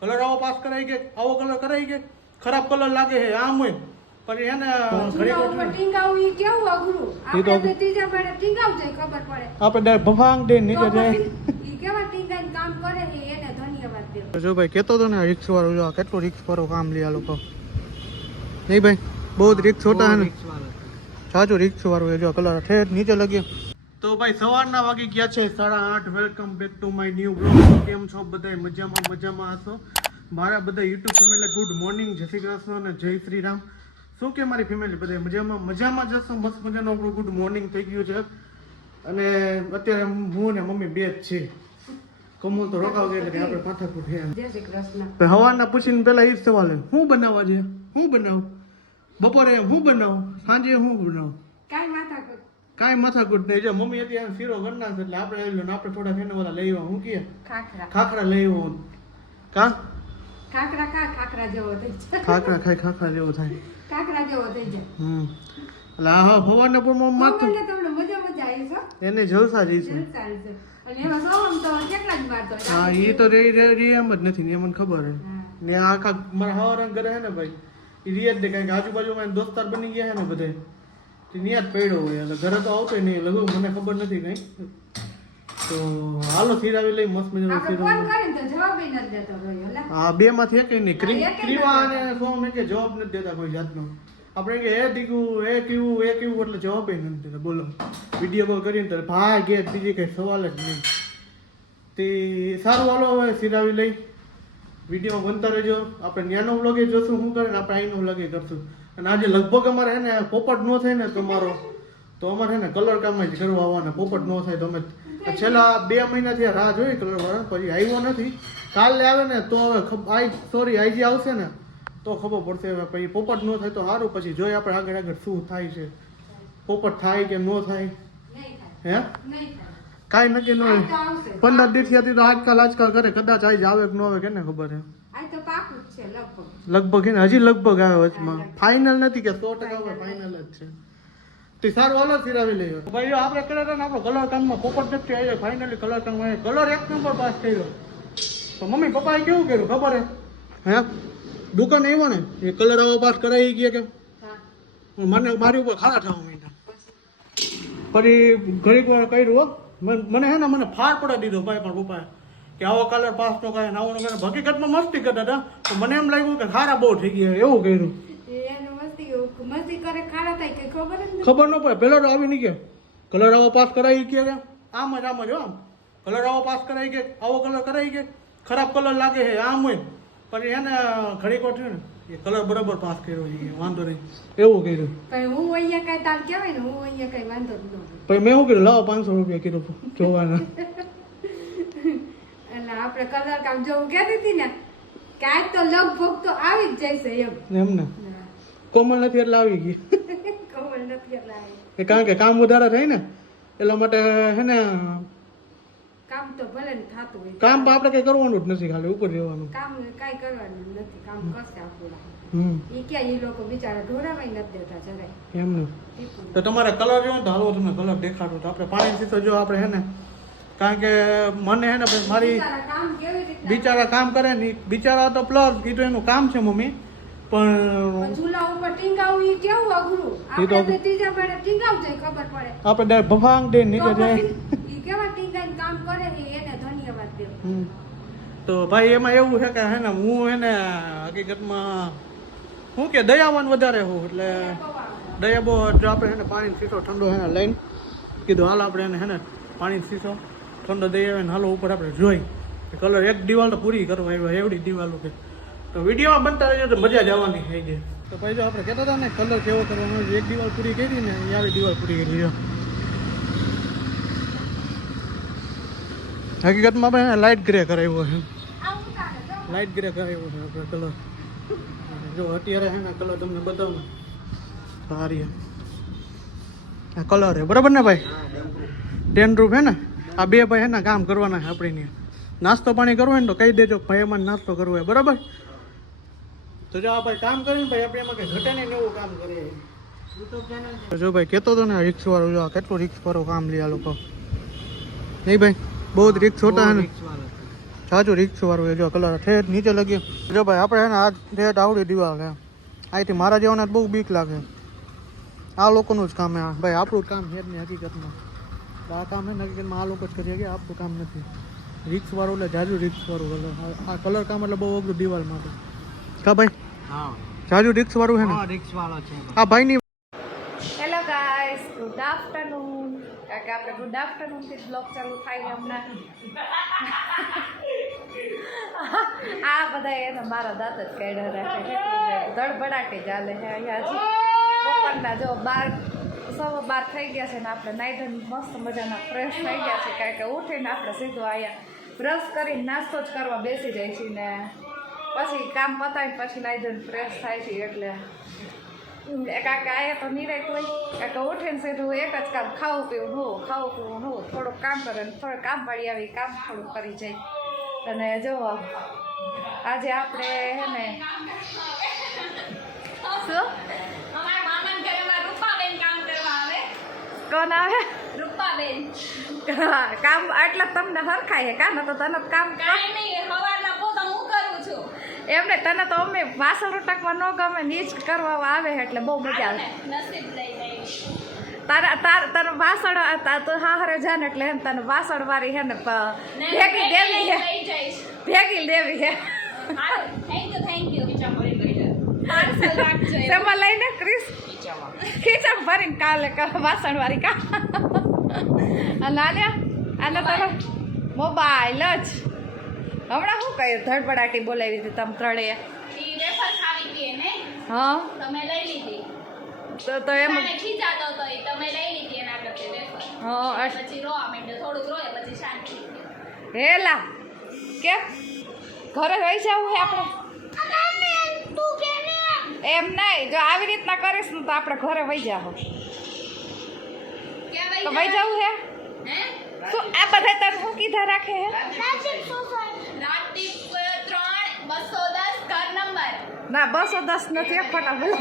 Colour આવો pass કરાઈ ગયો, આવો કલર કરાઈ ગયો, ખરાબ કલર લાગે છે આમ હોય પણ એને ઘડી ઉપર ટીંગાવું ઈ કેવું અઘરું. આપણે તો ત્રીજા પાડે ટીંગાવ જાય ખબર પડે. આપણે ભફાંગ દે નીચે જાય. ઈ કેવા ટીંગાઈને કામ કરે છે એને ધન્યવાદ દેવો. જો ભાઈ કેતો તો ને રિક્સ વાળો જો કેટલું રિક્સ વાળો કામ લે આ લોકો. નહીં ભાઈ બહુ રિક્સ હોતા હે ને. સાચું રિક્સ વાળું એ જો કલર ઠેઠ નીચે લગ્યો. તો ભાઈ સવારના વાગી ગયા છે 8:30. Welcome back to my new blog. કેમ છો બધા? મજામાં હશો. મારા બધા યુટ્યુબ ફેમિલી ગુડ મોર્નિંગ, જય શ્રી કૃષ્ણ અને જય શ્રી રામ. શું કે મારી ફેમિલી બધા મજામાં જશો. મસ્ત મજાનું આપણું ગુડ મોર્નિંગ થઈ ગયું છે. અને અત્યારે હું ને મમ્મી બે જ છે. કમલ તો રોકાવ ગયા એટલે આપણે માથાકૂટ છે. જય શ્રી કૃષ્ણ. હવાના પૂછીને પેલા એ જ સવાલ શું બનાવવા છે, શું બનાવું, બપોરે શું બનાવું, સાંજે શું બનાવું, કાંઈ માથાકૂટ નહીં. જો મમ્મી અત્યારે શીરો કરી નાખે એટલે આપણે આવી લો ને આપણે થોડા એને ઓલા લઈ આવ્યા. હું કહે ખાખરા લઈ આવ્યો. કા ખાખરા જેવો થઈ જાય. ખાખરા ખાઈ ખાખરા જેવો થાય. ખાખરા જેવો થઈ જાય. એટલે હા ભવાના પૂરમાં માથું તમને મજા આવી છે. એને જલસા જઈશું. અને એમાં સોમ તો કેટલા જ મારતો. હા એ તો રે એમ જ નથી ને મને ખબર હે ને. આખા મારા હવારા ઘરે હે ને ભાઈ એ રિયાજ દે કારણ કે આજુબાજુમાં દોસ્તાર બની ગયા હે ને બધે નિયાદ પડ્યો હોય એટલે ઘરે તો આવતો નહીં લગભગ મને ખબર નથી કઈ. તો હાલો સિરાવી લઈ મસ્ત મજાનો ફોન કરીને તો જવાબ ય નથી દેતો રહ્યો. હા બે માંથી એક નહીં ક્રીવા અને સોમ કે જવાબ નથી દેતા કોઈ જાતનો. આપણે કે એ દીકું એ કેવું એટલે જવાબ નથી દેતા. બોલો વિડીયો કોલ કરીને તો ભાઈ કે બીજી કઈ સવાલ જ નહીં. તે સારું હાલો હવે સિરાવી લઈ વિડીયોમાં બનતા રહેજો. આપણે ત્યાંનો વ્લોગ જોશું શું કરે ને આપણે અહીંનો વ્લોગ કરશું. અને આજે લગભગ અમારે હે ને પોપટ ન થાય ને તમારો તો અમારે હે ને કલર કામ જ કરવા આવવાના. પોપટ ન થાય તો અમે છેલ્લા 2 મહિનાથી રાહ જોઈ કલર વાળા, પછી આવ્યો નથી. કાલે આવે ને તો હવે આઈજી આવશે ને તો ખબર પડશે. હવે પછી પોપટ ન થાય તો સારું, પછી જોઈએ આપણે આગળ શું થાય છે. પોપટ થાય કે ન થાય હે કાંઈ નક્કી ન હોય. 15 દિવસથી હતી તો આજકાલ કરે. કદાચ આજ આવે કે ન આવે કેને ખબર હે. લગભગ ને હજી લગભગ આવે વચમાં. ફાઇનલ નથી કે 100% ફાઇનલ જ છે. તે સારું હાલો સિરાવી લઈએ ભાઈ. આપણે કરે ને આપણો કલર કામમાં પોપટ નથી આવ્યો. ફાઇનલી કલર કામમાં કલર 1 નંબર પાસ કર્યો. તો મમ્મી પપ્પાએ કેવું કર્યું ખબર હે દુકાન આવ્યો ને એ કલર આવો પાસ કરાવી ગયા કે મને મારી ઉપર ખાડા થવા માંડ્યા. પછી ઘડીક વાર કર્યું મને હે ને મને ફાર પડા દીધો ભાઈ પણ પપ્પાએ કે આવો કલર પાસ તો કરે ને આવો ન કરે. હકીકતમાં મસ્તી કરતા હતા તો મને એમ લાગ્યું કે ખારા બહુ થઈ ગયા એવું કર્યું. ખબર ન પડે પેલો તો આવી નહીં કે કલર આવો પાસ કરાવી ગયા આમ જ આમ કલર આવો પાસ કરાવી ગયા, આવો કલર કરાવી ગયા, ખરાબ કલર લાગે છે આમ હોય પણ એને ઘડીક વાર થયું ને એ કલર બરાબર પાસ કર્યો છે વાંધો નહીં એવું કર્યું. હું અહીંયા કઈ તાર કહેવાય ને હું અહીંયા કઈ વાંધો ન. પછી મેં શું કર્યું લાવો 500 રૂપિયા કીધું જોવાના. એટલે આપણે કલર કામ જો હું કહેતી હતી ને કે આજ તો લગભગ તો આવી જ જશે એમ ને. કોમલ નથી એટલે આવી ગઈ. કોમલ નથી એટલે આવી. કારણ કે કામ વધારે થાય ને એટલા માટે હે ને કામ તો ભલે ને થતું હોય. કામ તો આપણે કઈ કરવાનું જ નથી, ખાલી ઉપર રહેવાનું. કામ કઈ કરવાનું નથી, કામ કરશે આપણું. ઈ ક્યાં ઈ લોકો બિચારા ઢોરાવાય નથી દેતા જરાય. એમ ને. તો તમારે કલર જોવો તો હાલો તમને કલર દેખાડું. તો આપણે પાણી સીધો જો આપણે હે ને કારણ કે મને હે ને મારી બિચારા કામ કરે ને બિચારા તો પ્લસ કીધું એનું કામ છે મમ્મી પણ ચૂલા ઉપર ટીંગાવું ઈ કેવું અઘરું. આપણે તો ત્રીજા પાડે ટીંગાવ જાય ખબર પડે. આપણે ભફાંગ દે નીચે જાય. ઈ કેવા ટીંગાઈને કામ કરે છે એને ધન્યવાદ દેવો. તો ભાઈ એમાં એવું છે કે હે ને હું એને હકીકતમાં હું કે દયાવાન વધારે હું એટલે દયા બહુ. જો આપણે હે ને પાણી સીસો ઠંડો હે ને લઈને કીધું હાલ આપણે એને હે ને પાણી સીસો ઠંડો દઈ આવે ને હાલો ઉપર આપણે જોઈ કલર એક દિવાલ તો પૂરી કરવા આવ્યો એવડી દિવાલો કે. તો વિડીયોમાં બનતા રહેજો તો મજા જ આવવાની થઈ ગઈ. તો ભાઈ જો આપણે કહેતા હતા ને કલર કેવો કરવાનો એક દિવાલ પૂરી કરી ને એ આવી દિવાલ પૂરી કરી જો. હકીકતમાં આપણે લાઇટ ગ્રે કરાવ્યો છે. લાઇટ ગ્રે કરાવ્યો છે આપણે કલર. જો અત્યારે હે ને કલર તમને બતાવું સારી આ કલર હે બરાબર ને ભાઈ. 10 રૂપ હે ને આ બે ભાઈ હે ને કામ કરવાના છે આપણે. નાસ્તો પાણી કરવો ને તો કહી દેજો ભાઈ એમાં નાસ્તો કરવો હોય બરાબર. તો જો આ ભાઈ કામ કરીને ભાઈ આપણે એમાં કઈ ઘટે નહીં એવું કામ કરીએ. જો ભાઈ કહેતો હતો ને રિક્સ વાળો જો કેટલું રિક્સ વાળું કામ લે આ લોકો. નહીં ભાઈ બહુ જ રિક્સ હોતા હે ને. જાજુ રિક્સ વાળું એ જો કલર ઠેઠ નીચે લગી જો ભાઈ આપણે છે ને આ ઠેઠ આવડી દિવાલ છે અહીંથી મારા જેવાને બહુ બીક લાગે આ લોકોનું જ કામ છે ભાઈ આપણું જ કામ છે જ નહીં હકીકતમાં આ કામ છે ને હકીકતમાં આ લોકો જ કરીએ કે આપણું કામ નથી રિક્સ વાળું એટલે જાજુ રિક્સ વાળું કલર આ કલર કામ એટલે બહુ અઘરું દિવાલ માટે કા ભાઈ હા જાજુ રિક્સ વાળું છે ને રિક્સ વાળો છે આ ભાઈની હેલો ગાઈસ ગુડ આફ્ટરનૂન કારણ કે આપણે ગુડ આફ્ટરનૂનથી બ્લોગ ચાલુ થાય હમણાં આ બધા એને મારા દાંત જ કાઢ્યા રાખે છે ધડબડાટી ચાલે છે અહીંયા હજી બપોરના જો 12:15 થઈ ગયા છે ને આપણે નાઈધન મસ્ત મજાના ફ્રેશ થઈ ગયા છે કારણ કે ઉઠીને આપણે સીધું અહીંયા બ્રશ કરીને નાસ્તો જ કરવા બેસી જાય છે ને પછી કામ પતાવીને પછી નાઈધન ફ્રેશ થાય છે એટલે કાકા આયા તો નિરાય હોય કાકા ઉઠીને સીધું એક જ કામ ખાવું પીવું હોવું થોડુંક કામ કરે ને થોડું કામ વાળી આવી કામ થોડું કરી જાય અને જો આજે આપણે હે ને શું કોણ આવે રૂપાબેન કામ એટલે તમને હરખાય કામ તો તને કામ કાંઈ નહીં સવારના પોતા હું કરું છું એમને તને તો અમે વાસણ ઉટકવા ન ગમે ને જ કરવા આવે એટલે બહુ મજા આવે નસીબ લઈ લઈ તને વાસણ તો હારે જાય ને એટલે એમ તને વાસણ વાળી હે ને ભેગી દેવી હે લઈ જઈશ ભેગી દેવી હે થેન્ક યુ પાર્સલ રાખજો તેમાં લઈને ક્રિસ ખીચા ભરીને કાલે વાસણ વાળી કા નાન્યા આને તને મોબાઈલ જ હમણાં શું કહ્યું ધડબડાટી બોલાવી હતી તમે ત્રણેય ઈ વેફર ખાવી હતી ને હા તમે લઈ લીધી તો એમ મને ખીચાતો તો ઈ તમે લઈ લીધી એના કરતે વેફર હા પછી રોવા માંડ્યો થોડુંક રોય પછી શાંતિ હેલા કેમ ઘરે રહી જવું હે આપણે એમ નહીં જો આવી રીતના કરીશ ને તો આપણે ઘરે વહી જાઓ તો વહી જવું હે હે શું આ બધા તને શું કીધા રાખે હે રાતીપ 3 210 ઘર નંબર ના 210 નથી એક ફોટા બોલે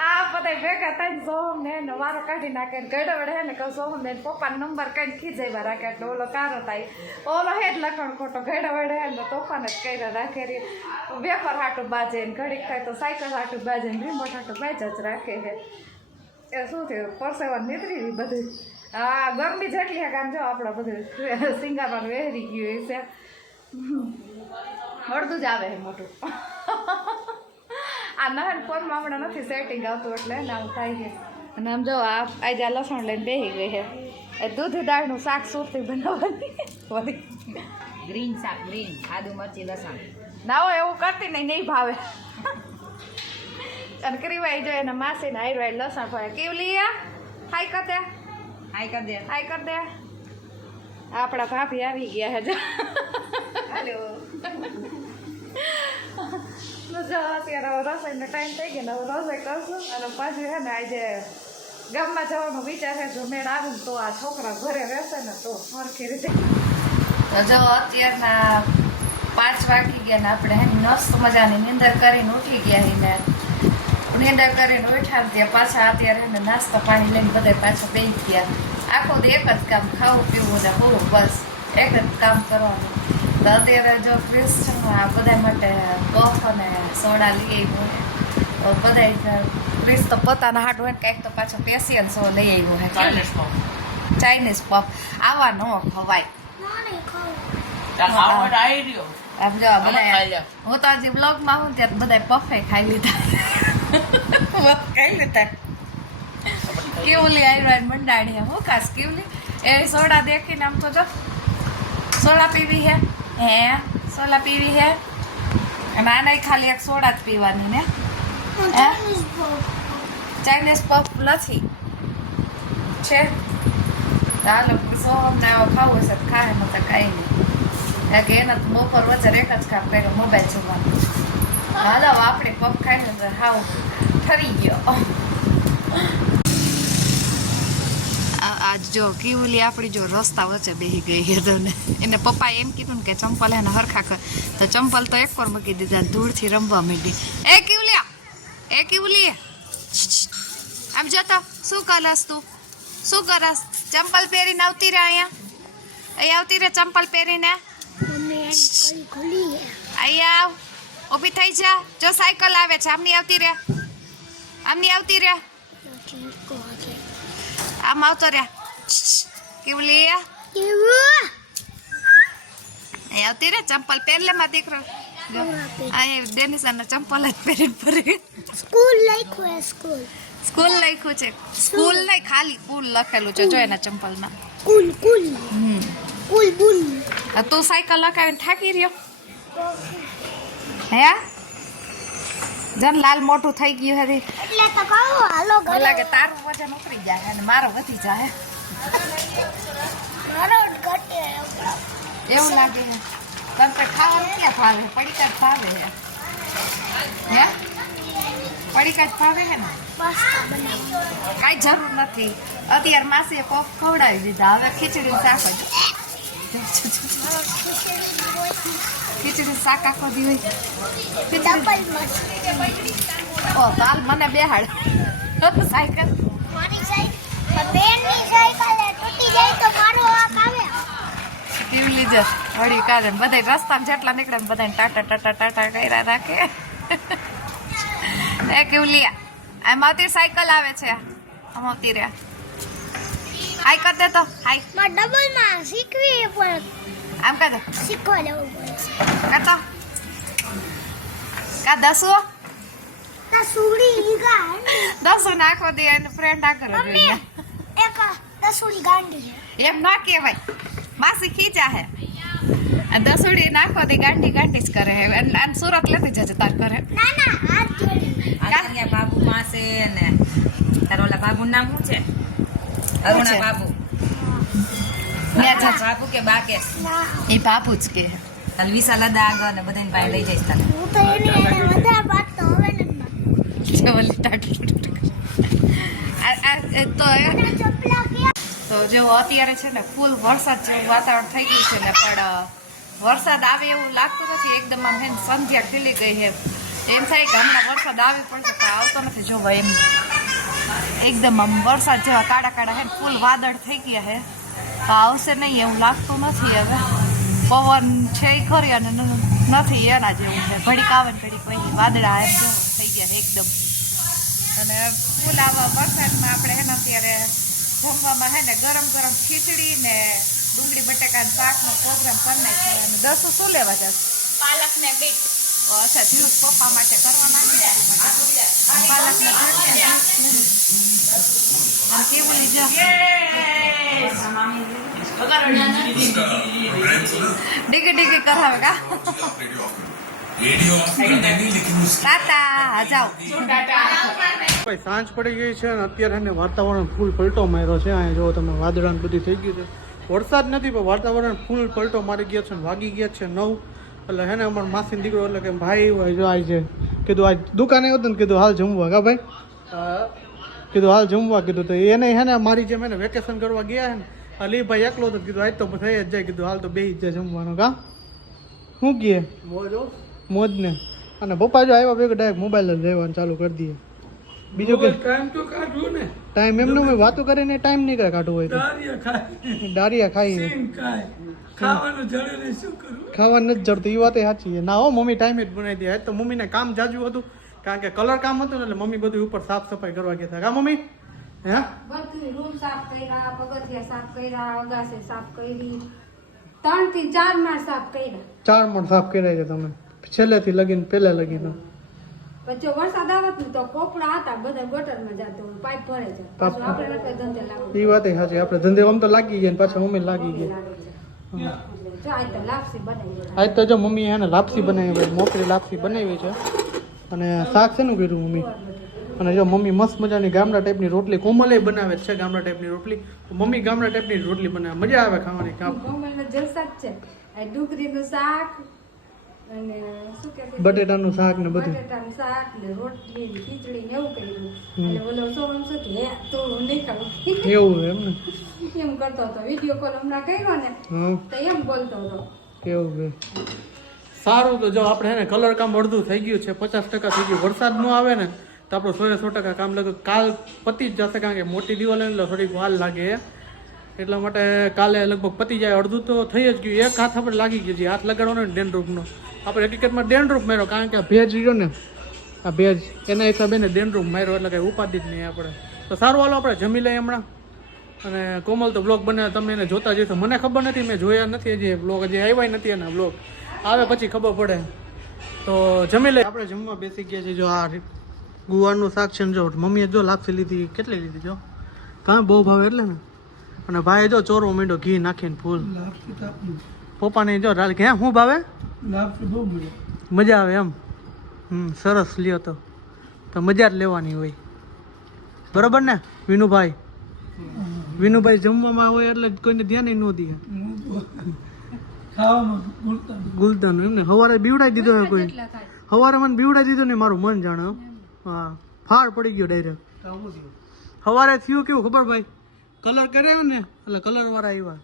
આ બધા ભેગા થઈને સોહમ ને વારો કાઢી નાખે ને ગળે વડે ને કહું સોહમ ને પપ્પાનો નંબર કઈ ખીજાવ્યા રાખે એટલે ઓલો કારો થાય ઓલો હે જ લખણ ખોટો ગળે વડે ને તોફાન જ કર્યા રાખે રે વેફર હાટું બાજે ને ઘડીક થાય તો સાયકલ હાટું બાજે ને રિમોટ હાટું બાજ જ રાખે છે એ શું થયું પરસેવા નીતરી બધું હા ગરમી જેટલી હે કામ જો આપણે બધું સિંગારવાનું વહેરી ગયું છે અડધું જ આવે છે મોટું આ નહન ફોનમાં હમણાં નથી સેટિંગ આવતું એટલે ને આમ થાય છે અને આમ જો આજે આ લસણ લઈને બેસી ગઈ છે એ દૂધી દાળનું શાક સુરતી બનાવવાની ગ્રીન શાક ગ્રીન આદુ મરચી લસણ ના હોય એવું કરતી નહીં ભાવે અને કરીવાઈ જો એના માસીને હાઈરવાઈ લસણ ફળે કેવું લીયા હાઈ કર દે હાઈ કર દે હાઈ કર દે આપણા ભાભી આવી ગયા હે જો હેલો જો અત્યારે રસોઈનો ટાઈમ થઈ ગયો ને હવે રસોઈ કરશું અને પાછું છે ને આજે ગામમાં જવાનો વિચાર છે જો મેળ આવે ને તો આ છોકરા ઘરે રહેશે ને તો સરખી રીતે તો જો અત્યારના 5 વાગી ગયા ને આપણે મસ્ત મજાની નીંદર કરીને ઉઠી ગયા ને નીંદર કરીને ઉઠ્યા ને ત્યાં પાછા અત્યારે એને નાસ્તા પાણી લઈને બધા પાછા બેસી ગયા આખો તો એક જ કામ ખાવું પીવું ને પૂરું બસ એક જ કામ કરવાનું તો અત્યારે જો ક્રિસ છે ને આ બધા માટે બફ અને સોડા લઈ આવ્યો બધા ક્રિસ તો પોતાના હાટ હોય ને કંઈક તો પાછો પેશિયન સો લઈ આવ્યો હે ચાઇનીઝ પફ આવા ન ખવાય હું તો હજી બ્લોગમાં હું ત્યારે બધા પફે ખાઈ લીધા કેવલી આવી મંડાણી હું કાસ કેવલી એ સોડા દેખીને આમ તો જો સોડા પીવી હે સોડા પીવી હે અને આને ખાલી એક સોડા જ પીવાની ને ચાઇનીઝ પફ નથી છે ચાલો સોમને ખાવું હશે ખાય ને તો કાંઈ નહીં કારણ કે એના તો બપોર વચ્ચે એક જ કામ કર્યો મોબાઈલ જોવાનું હાલો આપણે પફ ખાઈને તો હાવ ઠરી ગયો આજ જો કેવલી આપણી જો રસ્તા વચ્ચે બેસી ગઈ હતી ને એને પપ્પાએ એમ કીધું ને કે ચંપલ એને હરખા કર તો ચંપલ તો એક વાર મૂકી દીધા ધૂળથી રમવા માંડી એ કેવલી આમ જતો શું કરસ તું શું કરસ ચંપલ પહેરીને આવતી રહે અહીંયા અહીં આવતી રે ચંપલ પહેરીને અહીં આવ ઊભી થઈ જા જો સાયકલ આવે છે આમની આવતી રે આમ આવતો રે કેવું લે અહીં આવતી રે ચંપલ પહેર લે માં દીકરો અહીં ડેનિસન ચંપલ જ પહેરીને ફરી સ્કૂલ લખ્યું છે સ્કૂલ નહીં ખાલી કુલ લખેલું છે જો એના ચંપલમાં તું સાયકલ લખાવીને થાકી રહ્યો હે જન લાલ મોટું થઈ ગયું હતી લાગે તારું વજન ઉતરી જાય અને મારો વધી જાય એવું લાગે છે તને ખાવાનું ક્યાં ભાવે પડીકા જ ભાવે હે પડીકા જ ભાવે હે ને કાંઈ જરૂર નથી અત્યારે માસીએ કોક ખવડાવી દીધા હવે ખીચડી શાક જ ખીચડી શાક આખો દી હોય ઓ તાલ મને બેહાડ સાયકલ કેવી લીધે વળી કાઢે બધા રસ્તામાં જેટલા નીકળે બધા ટાટા ટાટા ટાટા કર્યા રાખે એ કેવું લે આમ આવતી સાયકલ આવે છે આમ આવતી રે હાઈ કર દે તો હાઈ ડબલ માં શીખવી પણ આમ કર દે શીખવા લેવું પડે કર તો કા દસો તા સુડી ગાન દસો નાખો દે અને ફ્રેન્ડ આ કરો જોઈએ એક દસુડી ગાંડી છે એમ ના કહેવાય માસી ખીચા હે દસુડી નાખો દે ગાંડી ગાંડી જ કરે હે અને સુરત લેતી જજે તાર કરે ના હાથ જોડી અહીંયા બાબુ પાસે ને તારો ઓલા બાબુનું નામ શું છે અરુણા બાબુ બાબુ કે બા કે ના એ બાપુ જ કે તાલ વિશાલ અદા આગળ ને બધાને પાસે લઈ જઈશ તારે હું તો એને વધારે વાત તો હવે નથી ચવલી ટાટુ તો ચપલા કે તો જો અત્યારે છે ને ફૂલ વરસાદ જેવું વાતાવરણ થઈ ગયું છે ને પણ વરસાદ આવે એવું લાગતું નથી એકદમ આમ હે સંધ્યા ખીલી ગઈ છે એમ થાય કે હમણાં વરસાદ આવી પડશે પણ આવતો નથી જોવા એમ એકદમ આમ વરસાદ જેવા કાળા કાળા હે ફૂલ વાદળ થઈ ગયા છે તો આવશે નહીં એવું લાગતું નથી હવે પવન છે એ ખરી અને નથી એના જેવું છે ઘડીક આવે ને ઘડીક પછી વાદળા એમ થઈ ગયા છે એકદમ અને ફૂલ આવા વરસાદમાં આપણે હે ને અત્યારે જમવામાં હે ને ગરમ ગરમ ખીચડી ને ડુંગળી બટાકાનું શાકનો પ્રોગ્રામ કરી નાખ્યો અને દસો શું લેવા જશે પાલક ને બીટ અચ્છા જ્યુસ પપ્પા માટે કરવાના છે પાલક ને અને કેવું લીધો ડીગી ડીગી કરાવે કા તાતા જાઓ ભાઈ સાંજ પડી ગઈ છે અને અત્યારે એને વાતાવરણ ફૂલ પલટો માર્યો છે અહીંયા જો તમે વાદળાને બધી થઈ ગયું છે વરસાદ નથી પણ વાતાવરણ ફૂલ પલટો મારી ગયો છે વાગી ગયા છે 9 એટલે હે ને અમારો માસીનો દીકરો એટલે કે ભાઈ હોય જો આજ કીધું આજ દુકાને આવ્યો ને કીધું હાલ જમવા કા ભાઈ કીધું હાલ જમવા કીધું તો એને હે ને મારી જેમ એને વેકેશન કરવા ગયા હે ને અલી ભાઈ એકલો તો કીધું આજ તો થઈ જ જાય કીધું હાલ તો બેસી જ જાય જમવાનું કા શું કહે મોજ ને અને પપ્પા જો આવ્યા ભેગો ડાયરેક્ટ મોબાઈલ જ રહેવાનું ચાલુ કરી દઈએ બીજું કે ટાઈમ તો કાઢવું ને ટાઈમ એમને વાતો કરીને ટાઈમ નહીં કરે કાઢવું હોય તો ડારિયા ખાઈ ખાવાનું નથી જડતું એ વાત સાચી છે ના હો મમ્મી ટાઈમે જ બનાવી દે આજ તો મમ્મીને કામ જાજુ હતું કારણ કે કલર કામ હતું ને એટલે મમ્મી બધું ઉપર સાફ સફાઈ કરવા ગયા હતા કા મમ્મી હે બધું રૂમ સાફ કર્યા પગથિયા સાફ કર્યા અગાસી સાફ કરી 3 થી 4 માળ સાફ કર્યા 4 મણ સાફ કર્યા છે તમે છેલ્લેથી લગીને પહેલા લગીને પછી જો વરસાદ આવત ને તો પોપડા હતા બધા ગટરમાં જતો પાઇપ ભરે છે પાછું આપણે નકર ધંધે લાગવું એ વાત સાચી આપણે ધંધે આમ તો લાગી ગયા ને પાછા મમ્મી લાગી ગયા જો આ તો લાપસી બનાવી આજ તો જો મમ્મીએ એને લાપસી બનાવી મોકરી લાપસી બનાવી છે અને શાક શેનું કર્યું મમ્મી અને જો મમ્મી મસ્ત મજાની ગામડા ટાઈપની રોટલી કોમલે બનાવે છે ગામડા ટાઈપની રોટલી મમ્મી ગામડા ટાઈપની રોટલી બનાવે મજા આવે ખાવાની કામ કોમલનો જલસા જ છે આ ડુંગળીનું શાક અને શું કે બટેટાનું શાક ને બધું બટેટાનું શાક ને રોટલી ને ખીચડી ને એવું કર્યું એટલે બોલો સોમ શું કે હે તો નહીં ખાવું એવું એમ ને એમ કરતો હતો વિડીયો કોલ હમણાં કર્યો ને હા તો એમ બોલતો હતો એવું છે સારું તો જો આપણે હે ને કલર કામ અડધું થઈ ગયું છે 50% થઈ ગયું વરસાદ ન આવે ને તો આપણું 100% કામ લાગે કાલ પતી જ જશે કારણ કે મોટી દિવાલ એટલે થોડીક વાર લાગે એટલા માટે કાલે લગભગ પતી જાય, અડધું તો થઈ જ ગયું. એક હાથ આપણે લાગી ગયો છે, હાથ લગાડવાનો ને ડેન્ડ્રુફનો. આપણે હકીકતમાં ડેન્ડ્રુફ માર્યો, કારણ કે આ ભેજ રહ્યો ને, આ ભેજ એના હિસાબે ને ડેન્ડ્રુફ માર્યો, એટલે કંઈ ઉપાધિ જ નહીં આપણે. તો સારું, હાલો આપણે જમી લઈએ હમણાં. અને કોમલ તો બ્લોગ બનાવે, તમે એને જોતા જઈશો. મને ખબર નથી, મેં જોયા નથી હજી બ્લોગ, હજી આવ્યા નથી એના બ્લોગ. આવે પછી ખબર પડે. તો જમી લઈએ. આપણે જમવા બેસી ગયા છે. જો આ ગુવારનું શાક છે ને, જો મમ્મીએ જો લાપસી લીધી, કેટલી લીધી જો, કાં બહુ ભાવે એટલે ને. અને ભાઈ જો ચોરવો માંડ્યો ઘી નાખીને ફૂલ. પપ્પાને જો ક્યાં શું ભાવે, મજા આવે એમ. સરસ લ્યો તો મજા જ લેવાની હોય, બરોબર ને વિનુભાઈ? વિનુભાઈ જમવામાં હોય એટલે કોઈને ધ્યાન ન દે. ગુલતાનું એમને સવારે બીવડાવી દીધો ને, કોઈ સવારે મને બીવડાવી દીધો ને, મારું મન જાણે. હા, ફાળ પડી ગયો ડાયરેક્ટ. સવારે થયું કેવું ખબર ભાઈ, કલર કર્યો ને એટલે કલર વાળા આવ્યા,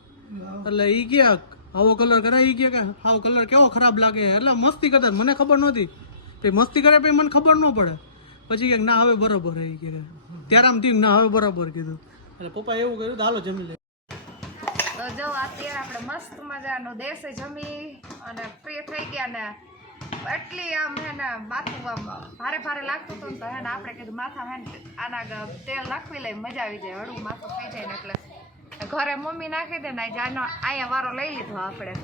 એટલે ઈ કે આવો કલર કરાય, ઈ કે આવો કલર કેવો ખરાબ લાગે, એટલે મસ્તી કરતા. મને ખબર નહોતી, મસ્તી કરે પછી મને ખબર ન પડે. પછી કે ના હવે બરોબર, એ કે ત્યારે આમ થયું ના હવે બરાબર કીધું. એટલે પપ્પા એવું કર્યું, હાલો જમી લે. તો જો અત્યારે આપણે મસ્ત મજાનું દેશે જમી અને ફ્રી થઈ ગયા ને, એટલી આમ હે ને માથું આમ ભારે ભારે લાગતું હતું ને, તો હે ને આપણે કીધું માથા હે ને આના તેલ નાખવી લઈ, મજા આવી જાય, હળવું માથું થઈ જાય ને. એટલે ઘરે મમ્મી નાખી દે ને, જાનો અહીંયા વારો લઈ લીધો આપણે,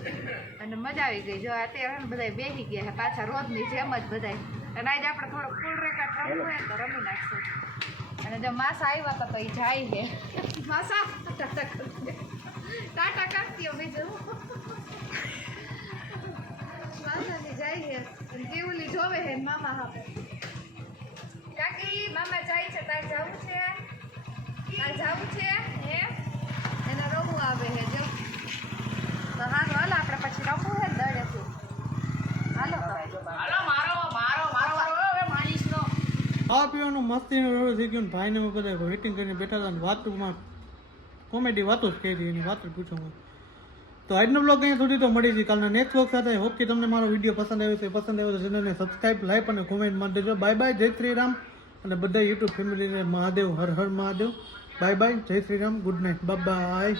અને મજા આવી ગઈ. જો અત્યારે હે ને બધા બેસી ગયા છે પાછા રોજની જેમ જ બધા. અને આજે આપણે થોડુંક ફૂલ રેકેટ રમવું હોય તો રમી નાખશું. અને જો માસા આવ્યા હતા તો એ જાય છે. માસા ટાટા કરતી બીજું માસાની જાય છે, કેવલી જોવે છે મામા હાથે. કાકી મામા જાય છે, તાર જવું છે? તાર જવું છે હે? એને રમવું આવે છે જો. તો હાલો હાલો આપણે પછી રમવું છે દડેથી. હાલો ખાવા પીવાનું મસ્તીનું રડું થઈ ગયું ને, ભાઈને અમે બધા વેઇટિંગ કરીને બેઠા હતા ને વાતમાં કોમેડી વાતો જ કરી એની વાત પૂછવામાં. તો આજનો બ્લોગ અહીંયા સુધી તો મળી છે. કાલના નેક્સ્ટ બ્લોગ સાથે હોપ કે તમને મારો વિડીયો પસંદ આવ્યો છે. પસંદ આવ્યો તો ચેનલને સબસ્ક્રાઈબ, લાઈક અને કોમેન્ટ મારી દેજો. બાય બાય, જય શ્રી રામ. અને બધા યુટ્યુબ ફેમિલીને મહાદેવ, હર હર મહાદેવ. બાય બાય, જય Shri Ram, good night, bye bye.